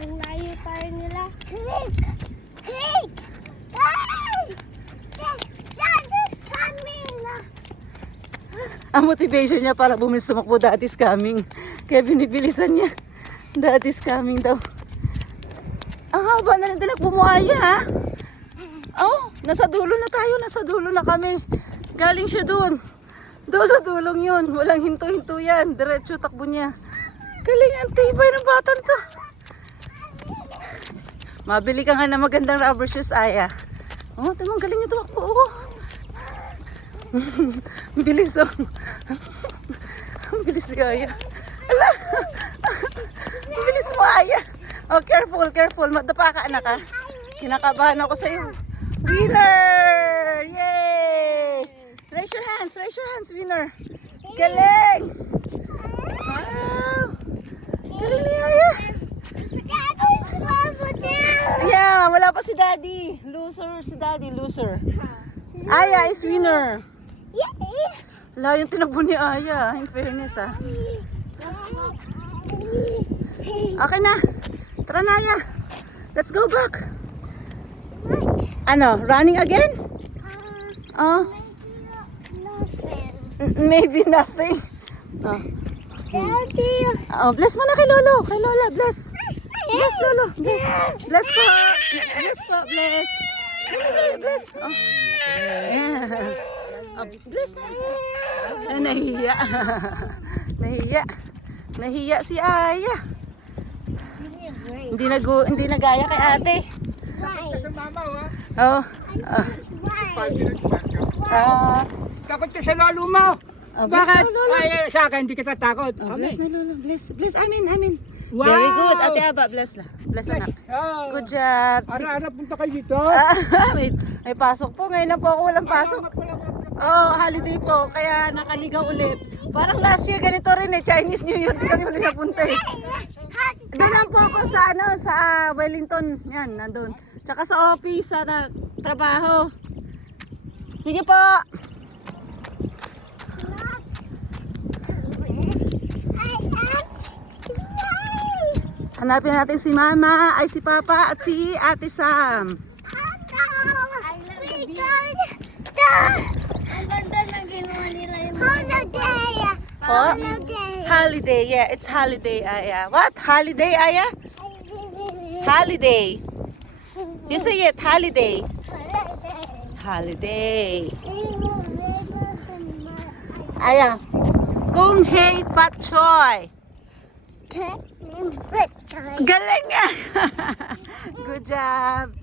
Ang layo tayo nila. Click! Click! Ay! Dad is coming! Ang motivation niya para bumilis tumakbo, Dad is coming. Kaya binibilisan niya. Dad is coming daw. Ang haba na nila bumuaya, ha? Oh, nasa dulo na tayo. Nasa dulo na kami. Galing siya doon. Doon sa dulong yun. Walang hinto-hinto yan. Diretso takbo niya. Galing, ang tibay ng batang to. Mabili ka nga na magandang rubber shoes, Aya. Oh, tamang galing niya tumakbo. Oh. Bilis, oh. Ang bilis ni Aya. Ala! Ang bilis mo, Aya. Oh, careful, careful. Madapa ka, anak, ha? Kinakabahan ako sa'yo. Winner! Yay! Raise your hands, winner. Galing! Wow! Galing ni Aya. Yeah, wala pa si Daddy. Loser si Daddy, loser. Aya is winner. Wala yung tinagbo ni Aya, in fairness, ha. Okay na. Tara na, Aya. Let's go back. Ano, running again? Oh, maybe nothing. Oh. Daddy! Oh, bless mo na kay Lolo. Kay Lola, bless. Bless, Lolo. Bless. Bless po. Bless po, bless. Bless. Oh. Yeah. Oh, bless na. Ah, nahiya. Nahiya. Nahiya si Aya. Hindi nagaya kay ate. Oh. Takot ka sa lolo mo. Bless Bakit? na, Lolo. Ay, sa akin, hindi kita takot. Oh, bless na, Lolo. Bless. Bless. Amin. Wow! Very good. Ate Aba, bless la. Bless anak. Oh. Good job. Ara-ara punta kayo dito. May pasok po. Ngayon na po ako walang pasok. Oh, holiday po. Kaya nakaligaw ulit. Parang last year ganito rin eh. Chinese New Year. Di kami ulit napunta eh. Doon lang po ako sa sa Wellington. Yan, nandun. Tsaka sa office, sa trabaho. Sige po. Hanapin natin si Mama, ay si Papa at si Ate Sam. Ang ganda na ginawa nila yung holiday! Oh, holiday, yeah, it's holiday, Aya. What? Holiday, Aya? Holiday. You say it, holiday. Holiday. Aya, Kung Hei Fat Choi. Galing nga. Good job.